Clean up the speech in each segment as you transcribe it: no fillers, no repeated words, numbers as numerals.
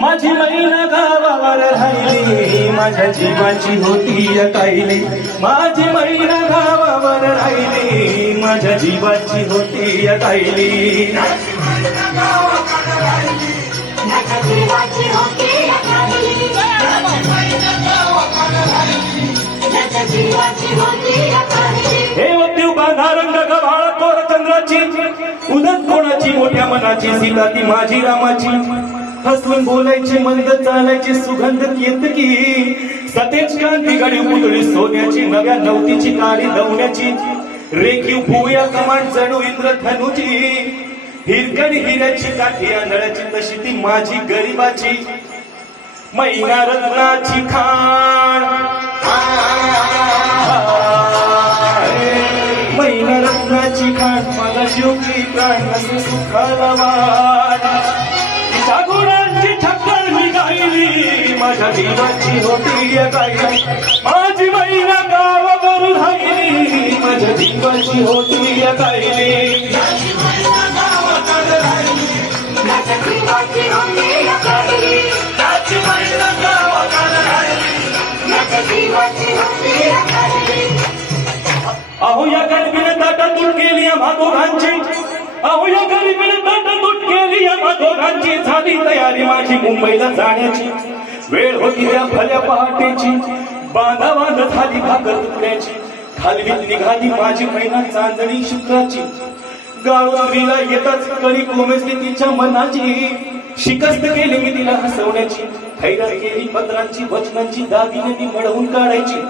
माझी मैना गावावर राहिली, माझ्या जीवाची होती अकाईली. माझी मैना गावावर राहिली, माझ्या जीवाची होती अकाईली. हे देव बांधा रंग गव्हाळ कोर चंद्राची, उदत कोणाची मोठ्या मनाची, सीता ती माझी रामाची. हसून बोलायची, मंद चालायची, सुगंध केतकी. सतेज क्रांती गाडी पुतळी सोन्याची, नव्या नवतीची काळी दवण्याची. रेखीव भुया कमान जणू इंद्रधनुची, हिरकण हिऱ्याची काठी आंधळ्याची, तशी ती माझी गरीबाची. मैना रत्नाची खाण, मैना रत्नाची खाण, माझा शेवटी प्राण असे सुखाला वाट. तिच्या गुणांची ठक्कर मी गायली, माझ्या जीवाची होती अकाईली. माझी मैना गावावर राहिली, माझ्या जीवाची होती अकाईली. अहो या गरिबीने ताटातूट केली आम्हा दोघांची, अहो या गरिबीने ताटातूट केली आम्हा दोघांची. झाली तयारी माझी मुंबईला जाण्याची, वेळ होती त्या भल्या पहाटेची. बांधा बांध झाली भाकर तुकड्याची, खालवीत निघाली माझी मैना चांदणी शुक्राची. गाळोरीला येताच कळी कोमेजली तिच्या मनाची, शिकस्त केली मी तिला हसवण्याची. खैरात केली पत्रांची, वचनांची, दागिने ती मडवून काढायची.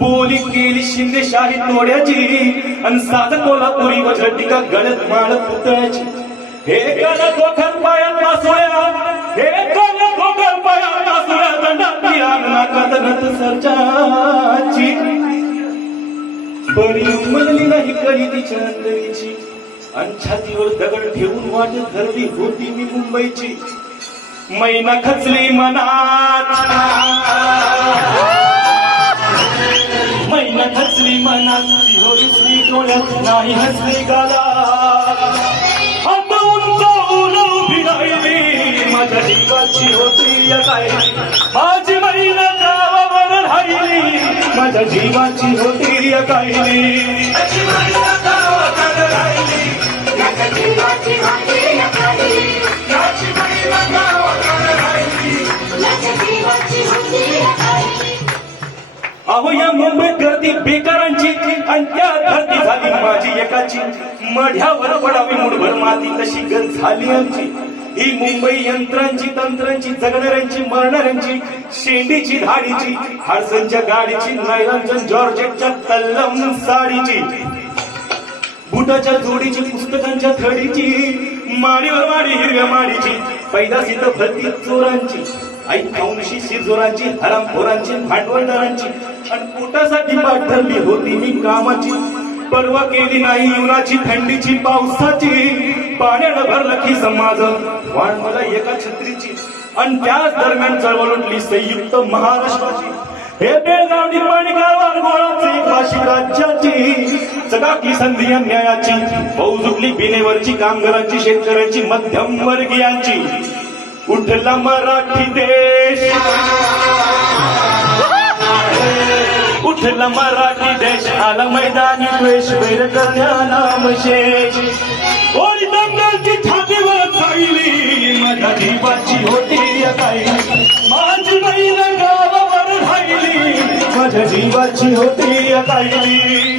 बोली केली शिंदेशाही तोड्याची, अन साध कोल्हापुरी वज्रटिका गळ्यात माळ पुतळ्याची. हे काला गोखर पायात मासोळ्या, हे काला गोखर पायात मासोळ्या, दंडाती नाकात नथ सरजाची. बरी उमलली नाही कळी तिच्या अंतरीची, अन छातीवर दगड ठेवून वाट धरली होती मी मुंबईची. मैना खचली मनात, मैना खचली मनात, ती होसली डोळ्यात नाही हसली गालात. आता उंचावून उभी राहिली, माझ्या जीवाची होती अकाईली. माझी मैना गावावर राहिली, माझ्या जीवाची होती अकाईली. अहो या मुंबईत गर्दी बेकारांची, आणि त्या धरती झाली माझी एकाची. मढ्यावर पडावी मुठभर माती, तशी गंज झाली आमची. ही मुंबई यंत्रांची, तंत्रांची, जगणाऱ्यांची, मरणाऱ्यांची, शेंडीची, धाडीची, हाडसनच्या गाडीची, नायलॉनच्या जॉर्जेटच्या तल्लम साडीची, बुटाच्या जोडीची, पुस्तकांच्या थडीची, माडीवर माडी हिरव्या माडीची. पैदासीत भरती चोरांची, आई खाऊनशी शिरजोरांची, हरामखोरांची, भांडवलदारांची. आणि पोटासाठी पाठ धरली होती मी कामाची. परवा केली नाही उन्हाची, थंडीची, पावसाची. पाण्यानं भरलं की समाज वाण मला एका छत्रीची. आणि त्याच दरम्यान चळवळ उठली संयुक्त महाराष्ट्राची. हे बेळगाव निपाणी कारवार गोळाची, काशी राज्याची. चकाकी संधी अन्यायाची, फौज उठली बिनेवरची, कामगारांची, शेतकऱ्यांची, मध्यम वर्गीयांची. उठला मराठी देश, उठला मराठी देश, आला मैदानी द्वेष, वैर करण्याला मशेष. ओळी दंगलची छातीवर चालली, माझ्या जीवाची होती अकाईली. माझी मैना गावावर राहिली, माझ्या जीवाची होती अकाईली.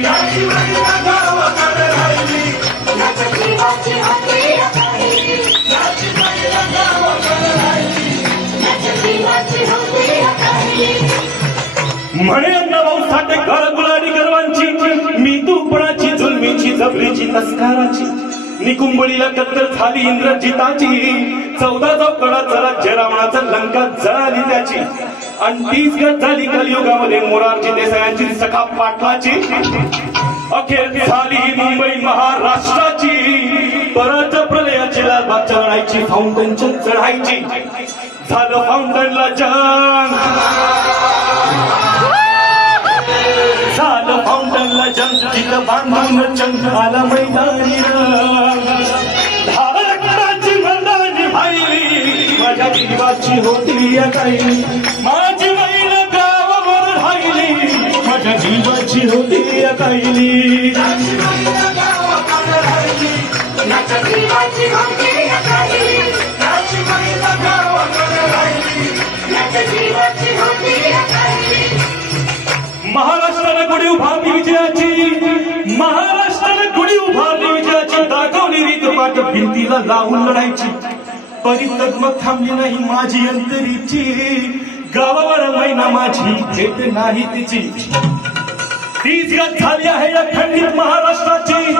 म्हणे अण्णाभाऊ साठे घर गुलाडी गर्वांची, मी तुपणाची, जुलमीची, जबरीची, तस्काराची. निकुंबळीला कत्तल झाली इंद्रजिताची. 14 कडाचा राज्य रावणाचा, लंका जळाली त्याची. आणि 30 गत झाली कलियुगामध्ये मोरारजी देसायांची, सखा पाटलाची. अखेर झाली मुंबई महाराष्ट्राची. परत प्रलयाची लालबाग चढायची, फाउंटनच्या चढायची. झालं फाउंटनला जंग, झालं फाउंटनला जंग. जिथं बांधून चंग आला मैदानी रंग. धारकताची मंद जीवाची होती अकाईली माझी बहीण गावावर राहिली माझ्या जीवाची होती अकाईली महाराष्ट्राला गुढी उभारली विजयाची महाराष्ट्राला गुढी उभारली विजयाची दाखवली रीत पाठ भिंतीला लावून लढायची परितक मग थांबली नाही माझी अंतरीची गावावर मैना माझी भेट नाही तिची तीच गत झाली आहे या खंडित महाराष्ट्राची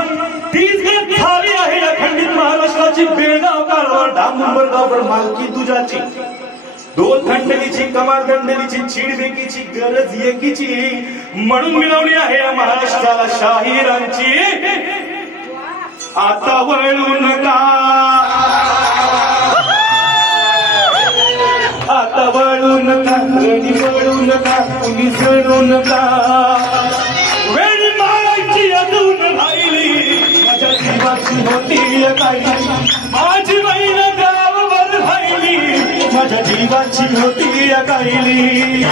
तीच गत झाली आहे या खंडित महाराष्ट्राची बेळगाव कारवार डांबुंबर गावभर मालकी तुझ्याची दोन खंडलीची कमार दंडलीची चिडबेकीची गरज एकीची म्हणून मिळवली आहे या महाराष्ट्राला शाहिरांची आता वळू नका आता वळू नका वेळी वळू नका कुणी सळू नका वेळी मारायची अजून राहिली माझ्या जीवाची होती काही माझी बहीण गावावर राहिली माझ्या जीवाची होती अकाईली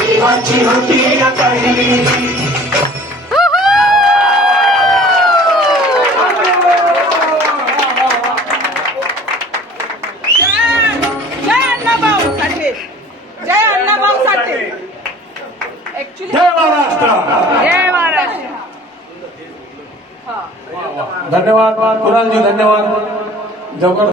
जीवाची होती अकाईली जय अण्णाभाऊ साठे जय महाराष्ट्र जय महाराष्ट्र धन्यवाद कुणालजी धन्यवाद जवळ